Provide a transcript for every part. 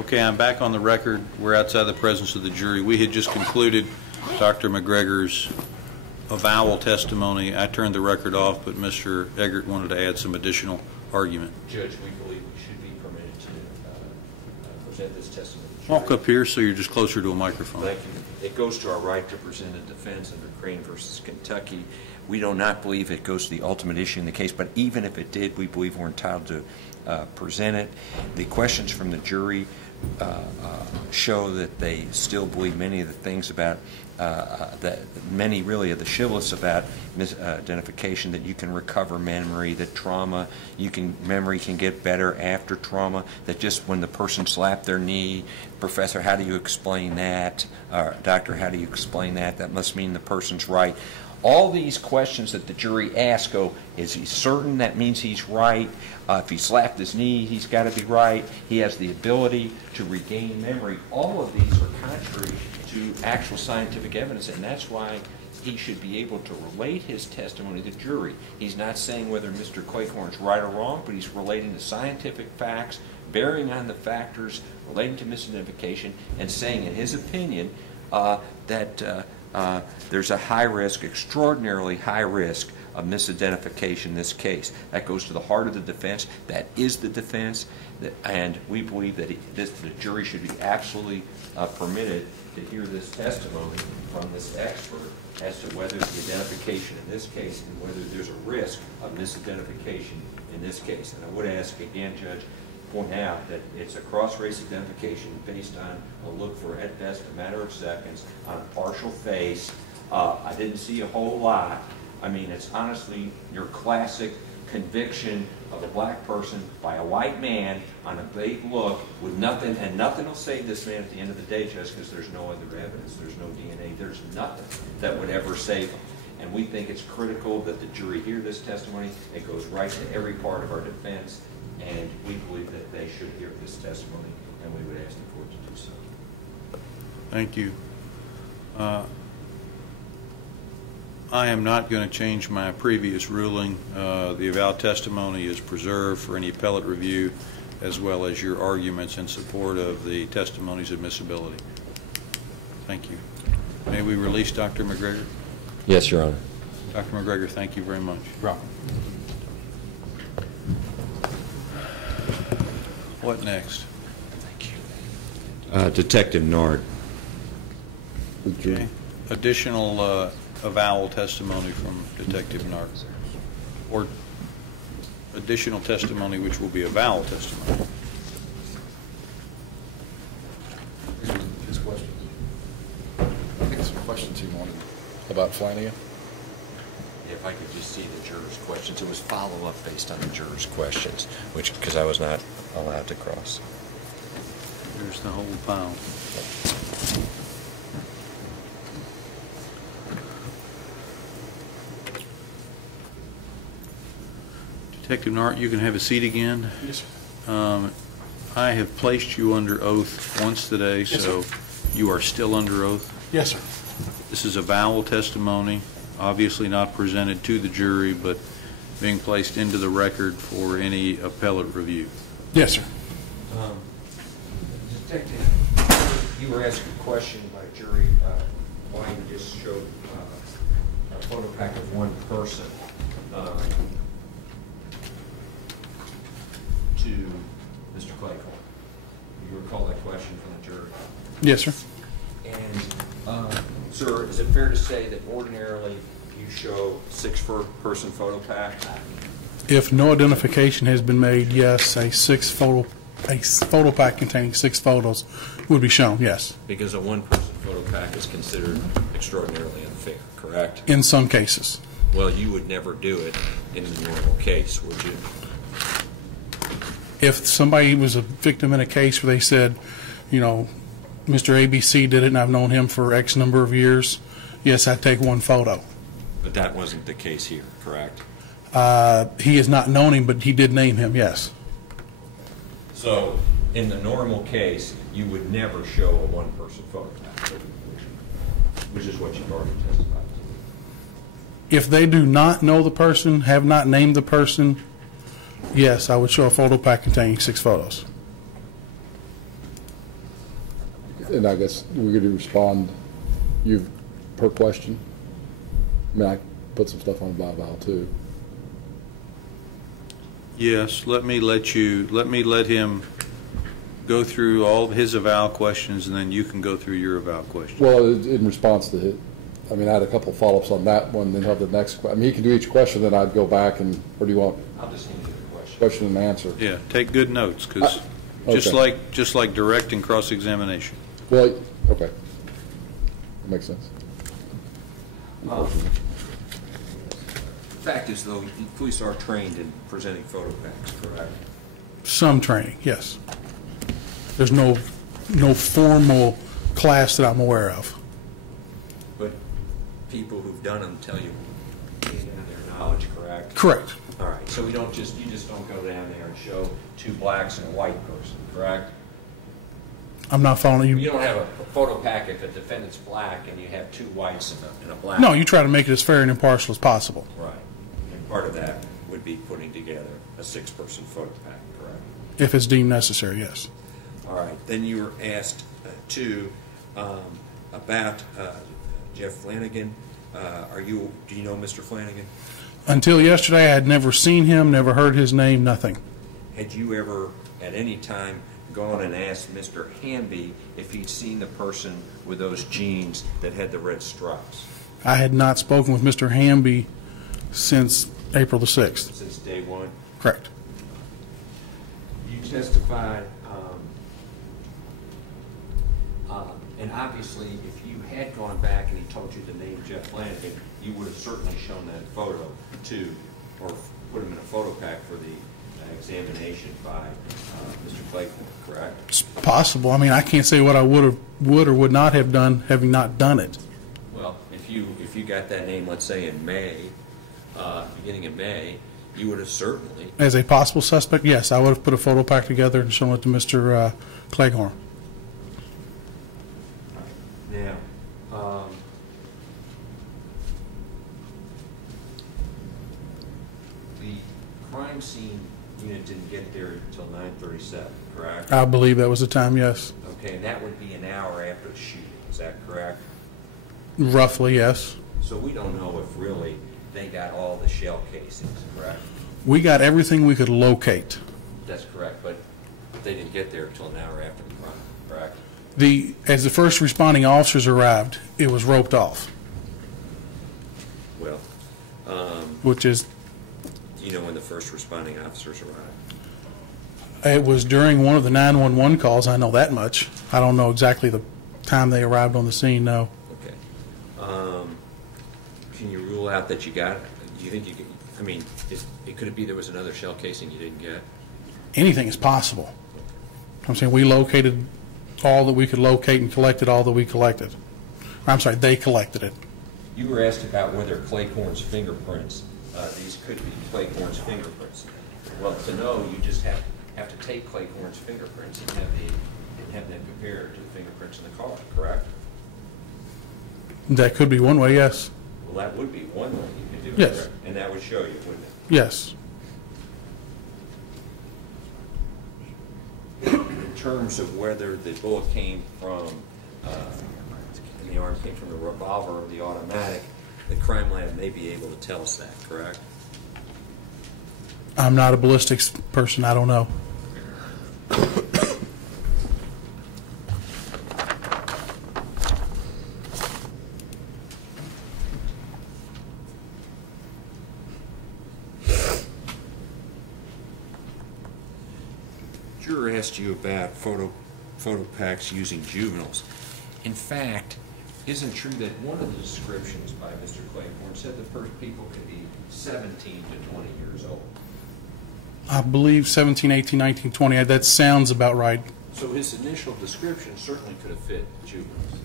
Okay, I'm back on the record. We're outside the presence of the jury. We had just concluded Dr. McGregor's avowal testimony. I turned the record off, but Mr. Eggert wanted to add some additional argument. Judge, we believe we should be permitted to present this testimony. Walk up here so you're just closer to a microphone. Thank you. It goes to our right to present a defense under Crane versus Kentucky. We do not believe it goes to the ultimate issue in the case, but even if it did, we believe we're entitled to present it. The questions from the jury show that they still believe many of the things about many really of the shibboleths about misidentification, that you can recover memory, that trauma, memory can get better after trauma, that just when the person slapped their knee, Professor, how do you explain that? Doctor, how do you explain that? That must mean the person's right. All these questions that the jury ask go, is he certain? That means he's right. If he slapped his knee, he's got to be right. He has the ability to regain memory. All of these are contrary to actual scientific evidence, and that's why he should be able to relate his testimony to the jury. He's not saying whether Mr. Claycorn's right or wrong, but he's relating the scientific facts, bearing on the factors relating to misidentification, and saying in his opinion that there's a high risk, extraordinarily high risk of misidentification in this case. That goes to the heart of the defense. That is the defense, and we believe that the jury should be absolutely permitted to hear this testimony from this expert as to whether the identification in this case and whether there's a risk of misidentification in this case. And I would ask again, Judge, point out that it's a cross-race identification based on a look for, at best, a matter of seconds on a partial face. I didn't see a whole lot. I mean, it's honestly your classic conviction of a black person by a white man on a big look with nothing, and nothing will save this man at the end of the day, Judge, because there's no other evidence, there's no DNA, there's nothing that would ever save him. And we think it's critical that the jury hear this testimony. It goes right to every part of our defense, and we believe that they should hear this testimony, and we would ask the court to do so. Thank you. I am not going to change my previous ruling. The avowed testimony is preserved for any appellate review, as well as your arguments in support of the testimony's admissibility. Thank you. May we release Dr. McGregor? Yes, Your Honor. Dr. McGregor, thank you very much. Right. What next? Thank you. Detective Nard. Okay. Additional avowal testimony from Detective Nard, or additional testimony which will be avowal testimony. His questions. I think some questions he wanted about Flanagan. If I could just see the jurors' questions. It was follow-up based on the jurors' questions, which, because I was not allowed to cross. There's the whole file. Detective Nard, you can have a seat again. Yes, sir. I have placed you under oath once today, Yes, so sir. You are still under oath. Yes, sir. This is avowal testimony, obviously not presented to the jury, but being placed into the record for any appellate review. Yes, sir. Detective, you were asked a question by a jury why you just showed a photo pack of one person to Mr. Claycorn. You recall that question from the jury? Yes, sir. And, sir, is it fair to say that ordinarily you show 6-person photo pack? If no identification has been made, yes, a photo pack containing 6 photos would be shown, yes. Because a 1-person photo pack is considered extraordinarily unfair, correct? In some cases. Well, you would never do it in the normal case, would you? If somebody was a victim in a case where they said, you know, Mr. ABC did it and I've known him for X number of years, yes, I'd take 1 photo. But that wasn't the case here, correct? He has not known him, but he did name him, yes. So, in the normal case, you would never show a 1-person photo pack, which is what you've already testified to. If they do not know the person, have not named the person, yes, I would show a photo pack containing 6 photos. And I guess we're going to respond, per question. I mean, I put some stuff on by val too. Yes, let let him go through all of his eval questions, and then you can go through your eval questions. Well, in response to it, I mean, I had a couple of follow-ups on that one, then have the next, I mean, he can do each question, then I'd go back and, or do you want I'll just hand you the question. question and answer? Yeah, take good notes, because Okay. just like direct and cross-examination. Well, okay. That makes sense. Fact is, though, police are trained in presenting photo packs, correct? Some training, yes. There's no formal class that I'm aware of. But people who've done them tell you their knowledge, correct? Correct. All right, so you just don't go down there and show two blacks and a white person, correct? I'm not following you. You don't have a photo pack if the defendant's black and you have two whites and a black. No, you try to make it as fair and impartial as possible. Right. And part of that would be putting together a 6-person photo pack, correct? If it's deemed necessary, yes. All right. Then you were asked, too, about Jeff Flanagan. Do you know Mr. Flanagan? Until yesterday, I had never seen him, never heard his name, nothing. Had you ever, at any time, gone and asked Mr. Hamby if he'd seen the person with those jeans that had the red stripes? I had not spoken with Mr. Hamby since April the 6th. Since day one? Correct. You testified, and obviously, if you had gone back and he told you the name Jeff Flanagan, you would have certainly shown that photo to, or put him in a photo pack for the examination by Mr. Claypool, correct? It's possible. I mean, I can't say what I would or would not have done having not done it. Well, if you got that name, let's say in May, beginning of May, you would have certainly. As a possible suspect, yes, I would have put a photo pack together and shown it to Mr. Cleghorn. Now, the crime scene unit didn't get there until 9:37, correct? I believe that was the time, yes. Okay, and that would be an hour after the shooting, is that correct? Roughly, yes. So we don't know if really they got all the shell casings, correct? We got everything we could locate. That's correct, but they didn't get there until an hour after the crime, correct? As the first responding officers arrived, it was roped off, Well, which is, you know when the first responding officers arrived? it was during one of the 911 calls, I know that much. I don't know exactly the time they arrived on the scene, no. Okay. Can you rule out that you got it? Do you think you could, I mean, it could be there was another shell casing you didn't get? Anything is possible. I'm saying we located all that we could locate and collected all that we collected. I'm sorry, they collected it. You were asked about whether Claycorn's fingerprints, these could be Claycorn's fingerprints. Well, to know, you just have to take Claycorn's fingerprints and have them compared to the fingerprints in the car, correct? That could be one way, yes. Well, that would be one way you could do it. Yes. Correct? And that would show you, wouldn't it? Yes. In terms of whether the bullet came from, and the arm came from the revolver or the automatic, the crime lab may be able to tell us that, correct? I'm not a ballistics person, I don't know. Juror asked you about photo packs using juveniles. In fact, isn't it true that one of the descriptions by Mr. Claycorn said the first people could be 17 to 20 years old? I believe 17, 18, 19, 20, that sounds about right. So his initial description certainly could have fit juveniles.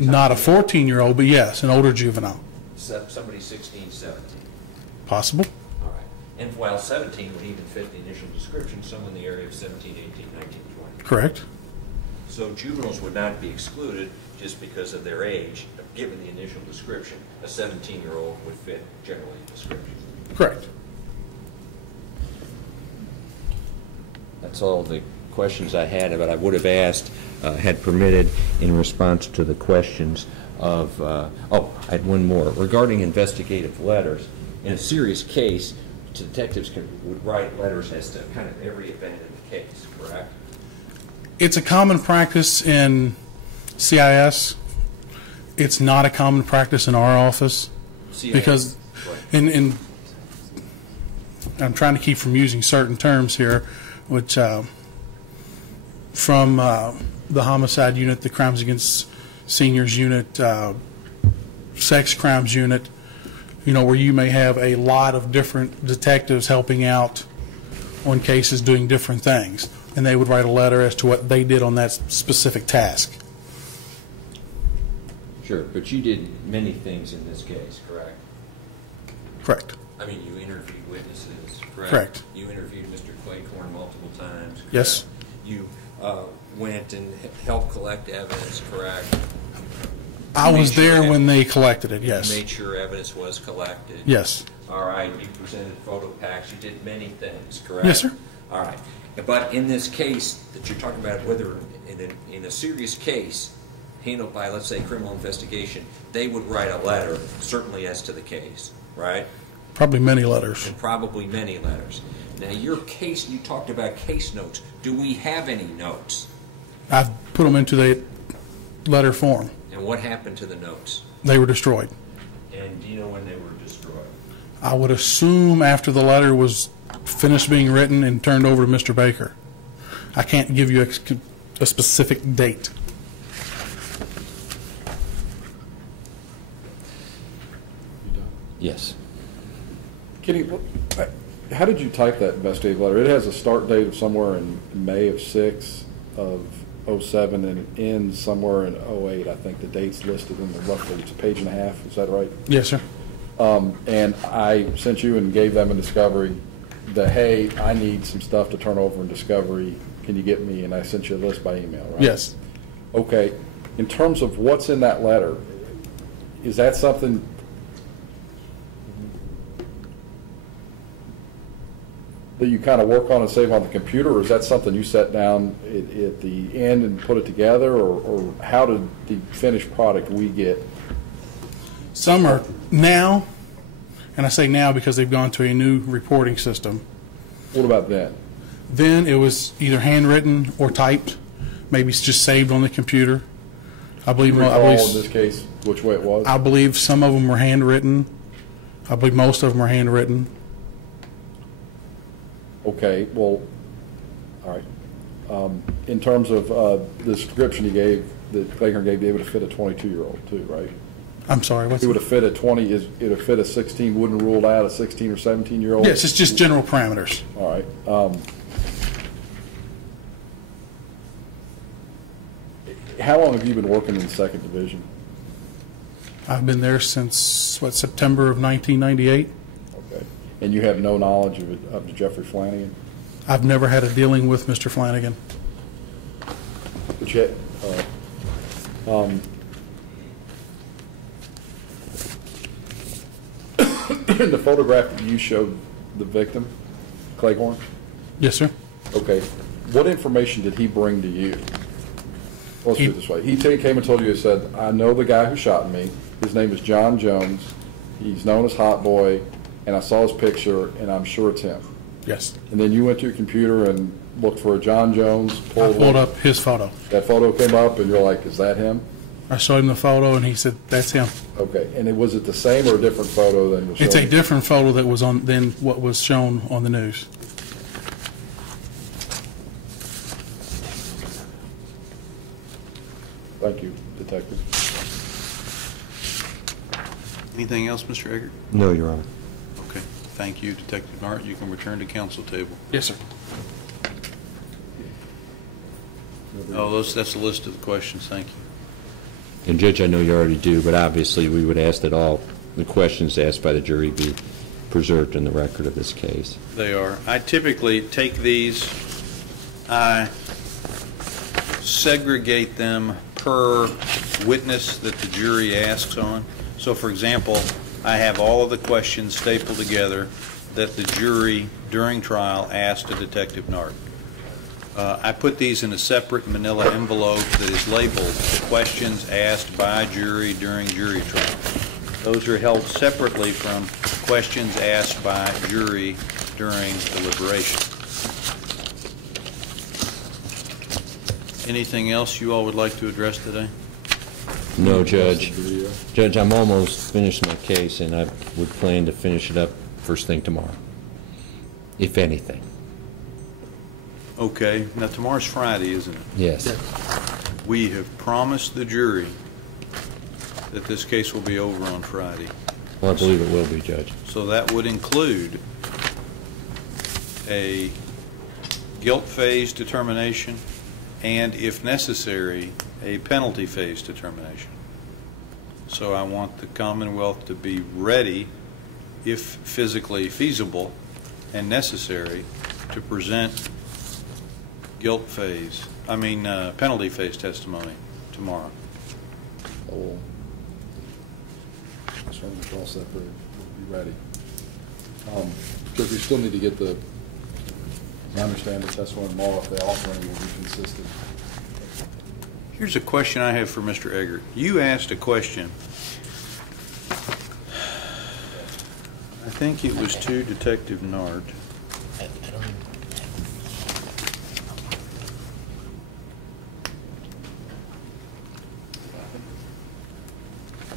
Not a 14-year-old, but yes, an older juvenile. Somebody 16, 17. Possible. All right. And while 17 would even fit the initial description, someone in the area of 17, 18, 19, 20. Correct. So juveniles would not be excluded just because of their age. Given the initial description, a 17-year-old would fit generally the description. Correct. That's all the questions I had, but I would have asked, had permitted in response to the questions of, I had one more. Regarding investigative letters, in a serious case, detectives would write letters as to kind of every event in the case, correct? It's a common practice in CIS. It's not a common practice in our office. CIS. Because in I'm trying to keep from using certain terms here, which from the homicide unit, the crimes against seniors unit, sex crimes unit, where you may have a lot of different detectives helping out on cases doing different things, and they would write a letter as to what they did on that specific task. Sure, but you did many things in this case, correct? Correct. I mean, you interviewed witnesses, correct? Correct. You interviewed Mr. Claycorn multiple times, correct? Yes. You went and helped collect evidence, correct? I was there when they collected it, yes. You made sure evidence was collected? Yes. All right, you presented photo packs, you did many things, correct? Yes, sir. All right, but in this case that you're talking about, whether in a serious case handled by, let's say, criminal investigation, they would write a letter, certainly as to the case, right? Probably many letters. And probably many letters. Now, your case, you talked about case notes. Do we have any notes? I've put them into the letter form. And what happened to the notes? They were destroyed. And do you know when they were destroyed? I would assume after the letter was finished being written and turned over to Mr. Baker. I can't give you a specific date. Yes. Kenny, how did you type that investigative letter? It has a start date of somewhere in May of 6 of 07 and it ends somewhere in 08. I think the date's listed in the roughly, it's a page and a half. Is that right? Yes, sir. And I sent you and gave them a discovery that, hey, I need some stuff to turn over in discovery. Can you get me? And I sent you a list by email, right? Yes. Okay. In terms of what's in that letter, is that something that you kind of work on and save on the computer, or is that something you set down at the end and put it together, or how did the finished product we get? Some are now, and I say now because they've gone to a new reporting system. What about then? Then it was either handwritten or typed. Maybe it's just saved on the computer. I believe. Do you recall in this case which way it was? I believe some of them were handwritten. I believe most of them were handwritten. Okay, well, all right. In terms of the description you gave, that Claycorn gave, you would have fit a 22-year-old too, right? I'm sorry, what's It would have fit a 20. It would have fit a 16. Wouldn't rule out a 16 or 17-year-old. Yes, it's just general parameters. All right. How long have you been working in the Second Division? I've been there since September of 1998. Okay. And you have no knowledge of Jeffrey Flanagan? I've never had a dealing with Mr. Flanagan. But yet, in the photograph that you showed the victim, Claycorn? Yes, sir. Okay. What information did he bring to you? Let's do it this way. He came and told you, he said, I know the guy who shot me. His name is John Jones. He's known as Hot Boy, and I saw his picture, and I'm sure it's him. Yes. And then you went to your computer and looked for a John Jones. I pulled up his photo. That photo came up, and you're like, is that him? I showed him the photo, and he said, that's him. Okay. And was it the same or a different photo than was shown? It's a different photo that was on than what was shown on the news. Thank you, Detective. Anything else, Mr. Eggert? No, Your Honor. Okay. Thank you, Detective Nard. You can return to counsel table. Yes, sir. Oh, that's a list of the questions. Thank you. And Judge, I know you already do, but obviously we would ask that all the questions asked by the jury be preserved in the record of this case. They are. I typically take these, I segregate them per witness that the jury asks on. So, for example, I have all of the questions stapled together that the jury during trial asked to Detective Nard. I put these in a separate manila envelope that is labeled questions asked by jury during jury trial. Those are held separately from questions asked by jury during deliberation. Anything else you all would like to address today? No, Judge. Judge, I'm almost finished my case, and I would plan to finish it up first thing tomorrow, if anything. Okay. Now, tomorrow's Friday, isn't it? Yes. We have promised the jury that this case will be over on Friday. Well, I believe it will be, Judge. So that would include a guilt phase determination and, if necessary, a penalty phase determination. So I want the Commonwealth to be ready, if physically feasible and necessary, to present penalty phase testimony tomorrow. Oh, just want to cross that bridge. We'll be ready. Because we still need to get the, I understand the testimony tomorrow, if they offer any, will be consistent. Here's a question I have for Mr. Eggert. You asked a question. I think it was to Detective Nard.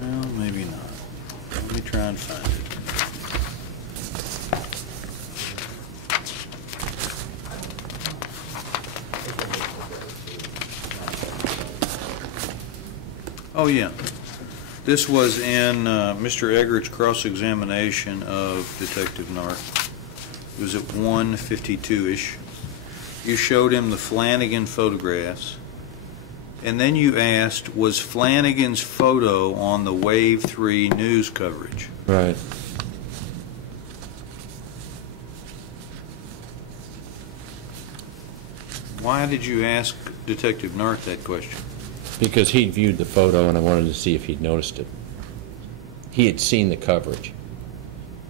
Well, maybe not. Let me try and find it. Oh, yeah. This was in Mr. Eggert's cross-examination of Detective Nard. It was at 1:52-ish. You showed him the Flanagan photographs, and then you asked, was Flanagan's photo on the Wave 3 news coverage? Right. Why did you ask Detective Nard that question? Because he'd viewed the photo, and I wanted to see if he'd noticed it. He had seen the coverage.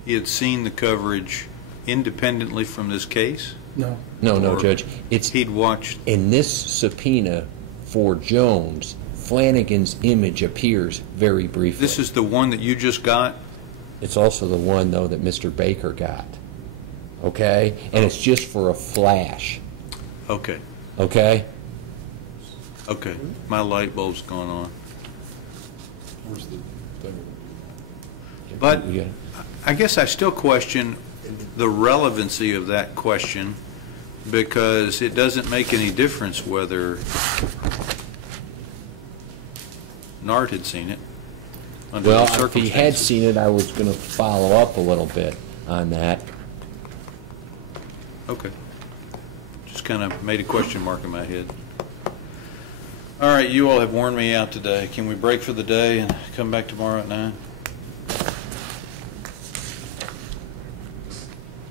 He had seen the coverage independently from this case? No. No, Or Judge. He'd watched. In this subpoena for Jones, Flanagan's image appears very briefly. This is the one that you just got? It's also the one, though, that Mr. Baker got. Okay? And it's just for a flash. Okay. Okay? Okay. My light bulb's gone on. Where's the thing? But You got it? I guess I still question the relevancy of that question, because it doesn't make any difference whether Nard had seen it under the Well, if he circumstances. had seen it, I was going to follow up a little bit on that. Okay. Just kind of made a question mark in my head. All right, you all have worn me out today. Can we break for the day and come back tomorrow at 9?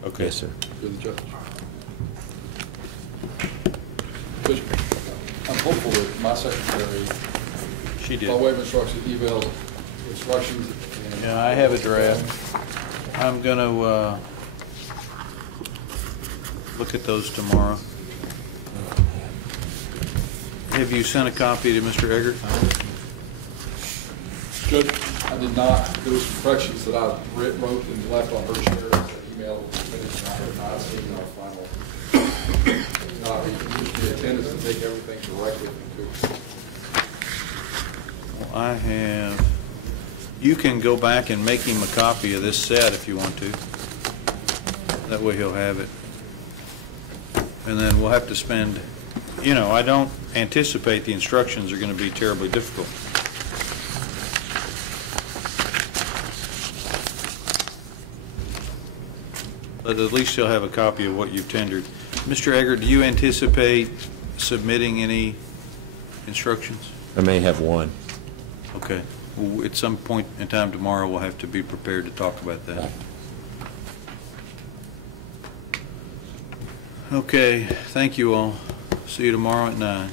Okay. Yes, sir. You're the judge. Judge, I'm hopeful that my secretary, She did. by way of instruction, emailed instructions. And Yeah, I have a draft. I'm going to look at those tomorrow. Have you sent a copy to Mr. Eggert? Judge, I did not. There was some corrections that I wrote and left on her share. That email was finished, and I have not seen our final. The intent is to take everything directly to. Well, I have. You can go back and make him a copy of this set if you want to. That way he'll have it. And then we'll have to spend, I don't anticipate the instructions are going to be terribly difficult. But at least he'll have a copy of what you've tendered. Mr. Eggert, do you anticipate submitting any instructions? I may have one. Okay. Well, at some point in time tomorrow, we'll have to be prepared to talk about that. Okay. Thank you all. See you tomorrow at 9.